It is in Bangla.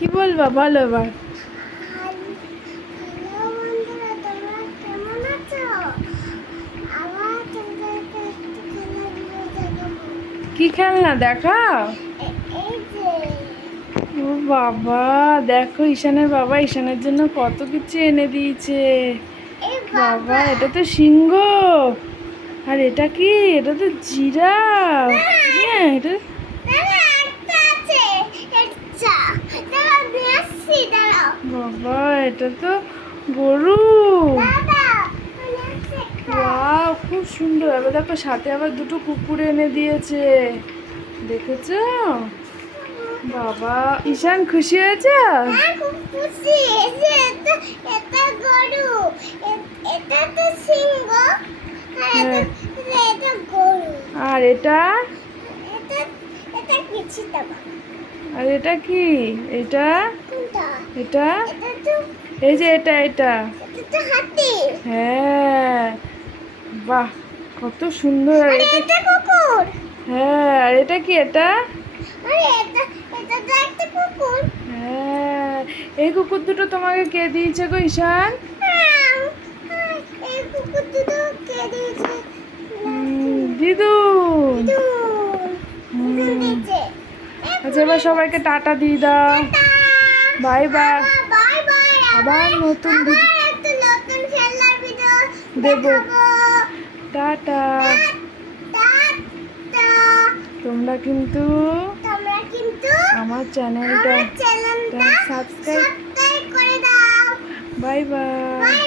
কি বলবা? বলো এবার। কি খেলনা? যে ও বাবা, দেখো, ঈশানের বাবা ঈশানের জন্য কত কিছু এনে দিয়েছে। বাবা, এটা তো সিংহ। আর এটা কি? এটা তো জিরাফ। হ্যাঁ এটা বাবা এটা তো গরু। খুব সুন্দর। এবার দেখো সাথে আবার দুটো কুকুর এনে দিয়েছে। দেখেছ? বাবা ঈশান খুশি হয়েছে? হ্যাঁ, আর এটা এটা আর এটা কি? এটা? এটা। এই যে এটা এটা। হ্যাঁ। বাহ কত সুন্দর। আর এটা এটা কুকুর। হ্যাঁ আর এটা কি এটা? আরে এটা এটা তো একটা কুকুর। হ্যাঁ। এই কুকুর দুটো তোমাকে কে দিয়েছে গো ঈশান আম, আম, এই কুকুর দুটো কে দিয়েছে উম, দিদু দুধ হুম। দুধ দিয়েছে আচ্ছা এবার সবাইকে টাটা দিয়ে দাও। বাই বাই আবার নতুন দেবো। টাটা। তোমরা কিন্তু আমার চ্যানেলটা সাবস্ক্রাইব করে দাও। Bye bye